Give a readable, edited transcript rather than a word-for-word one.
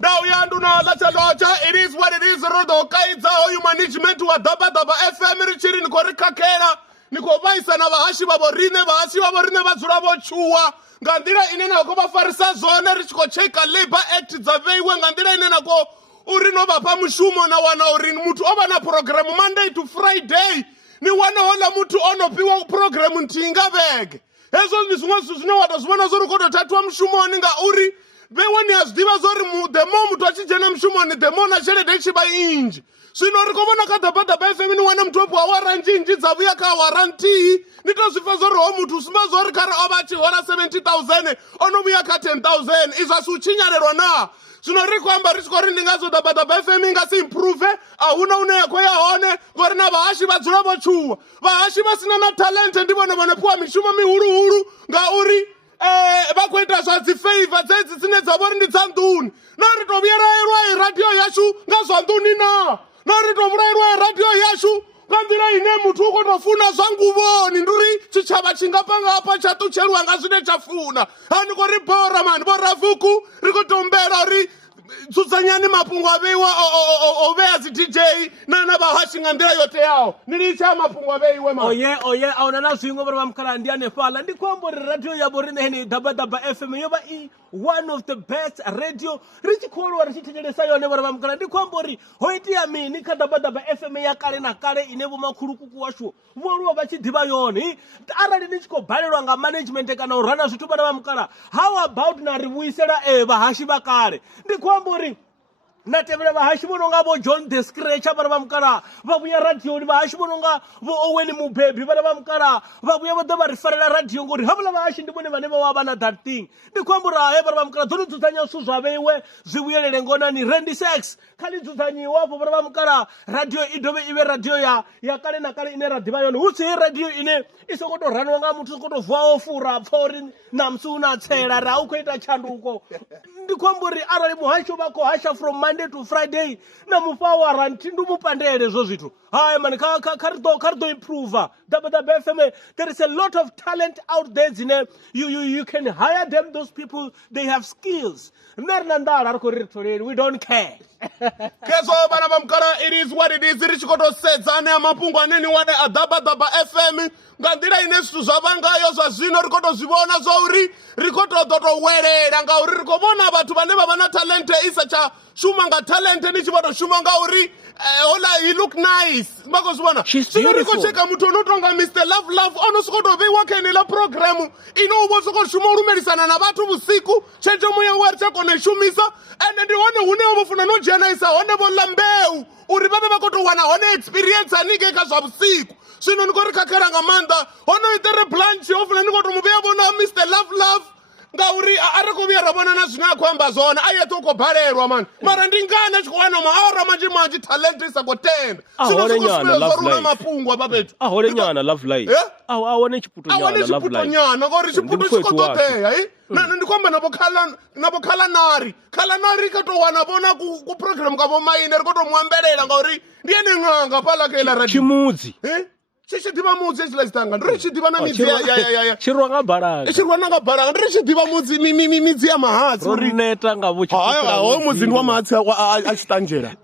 It is what it is. Rodo kaidza oyu management wa Dabadaba FM richiri nikori kakera nikovaisa na vahashi vavorine vadzura vochuwa ngandira ine nako vafarisa zone richikocheka Labor Act dzaveiwe ngandira ine nako uri novapa mushumo na wana uri mutu ova na program Monday to Friday ni wana hola mutu onopiwa program ntingaveke hezo ni zvimwe zvinowada zvivona zori kototatwa mushumoni ngauri vewani hazvidiva zori the more mutu achijena mushumoni the more nashelede ichiva inji zvino rikovona kaDabadaba FM ni wana mutopi wawara njinji dzavuya kawara ntihi nitozvifa zoriwo mutu usimba zori kare ova achihora 70,000 onovuya ka 10,000 izvo asiuchinyarerwa na zvino riri kuamba richikori ndingazoDabadaba FM ingasiimprove hauna une yako yahone kori na vahashi vadzura vochuwa vahashi vasina na talente ndivona vanopiwa mishumo mihuru ngauri vakuita zvadzifavha dzedzi dzine dzavori nditsanduni naritovuyerairwa iradhiyo yashu ngazvanduni na naritovurayirwa iradhiyo yashu kanzira ine mutu ukotofuna zvanguvoni nduri chichava chingapangapa chatucherwa ngazvine chafuna hanikori bhora mani vorafuku rikutombera ri tsutsanyani mapungu aveiwa oveya dj nana vahashi ngandira yote yawo niricha mapungu aveiwe oye aunana zvimwe vari vamukhala ndiane fala ndikwambori radio yavo rineheni Dabadaba FM yova one of the best radio richikholwa richitenyelesa yone vari vamukhala ndikwambori hoitiya mini kaDabadaba FM yakale nakale ine vomakhulukuku washo voluva vachidiva yone arali nichikobhalelwa nga management kana urana zvithu vana vamukhala how about narivuyisela vahashi vakale ndikwambori natevela vahashi vononga vo John the Scratcher vana vamukhala vavuya radioni vahashi vononga vo Owen Mubhebi vana vamukhala vavuya voda va rifarela radio ngori havula vahashi ndivone vane vava na that thing ndikwambura haye vana vamukhala dzoni dzudzanya swi zvaveiwe zvivuyelele ngonani Randy Sex khali dzudzanyiwapo vana vamukhala radio idove ive radio ya kale na kale ine radiva yone hutsi hi radio ine isokotoranwa nga muthu sokotovuwa ofura pfori namsi unatsela ra ukhoita chanduko ndikwamburi arali muhasho vako hasha from Monday to Friday na mufawa ranti ndumupandele zvo zvithu hayi man karido improve Dabadaba FM there is a lot of talent out there zine you can hire them those people they have skills nerina ndala ariko ritoreri we don't care kezo vana vamukhala it is what it is richikotosedza ane mapungu aneni wane aDabadaba FM ngandira ine zvithu zvavangayo zvazvino rikotozvivona zvauri rikototowerera ngauri rikovona vathu vane vava na talente isachashuma nga talente nichivotoshuma ngauri hola he look nice makozvivona zvino rikocheka mutu unotonga Mr Love onosikotoveiwa kenela programu inovosikoshuma urumerisana na vathu vusiku checho muya wari chakona ishumisa ende ndihone hunewo vofuna nojenisa hone volambeu uri vave vakotowana hone experience anike eka zva vusiku zvino nikori kakera nga manda honoitere blanche ofuna nikotomuveya vona Mr Love ngauri arikuvuya ravona na zvino akwamba zvona ayetokobharerwa mani mara ndingana chikuwana maawara manji talente isakotenda zvinozoruna mapungu apapetu aholenyana love life awone chiputonyana ngauri chiputo chikototeya ndikomba navokhala nari ikatowana vona kuprogram kavo maine rikotomwambelela ngauri ndiyene n'anga palakela radio chimudzi chichidiva mudzi echilazitanga ndirichidiva na midzi chirwa nga baranga ndirichidiva midzi ya mahatsi rineta ngavo hayi mudzi ndi wa mahatsi achitanjera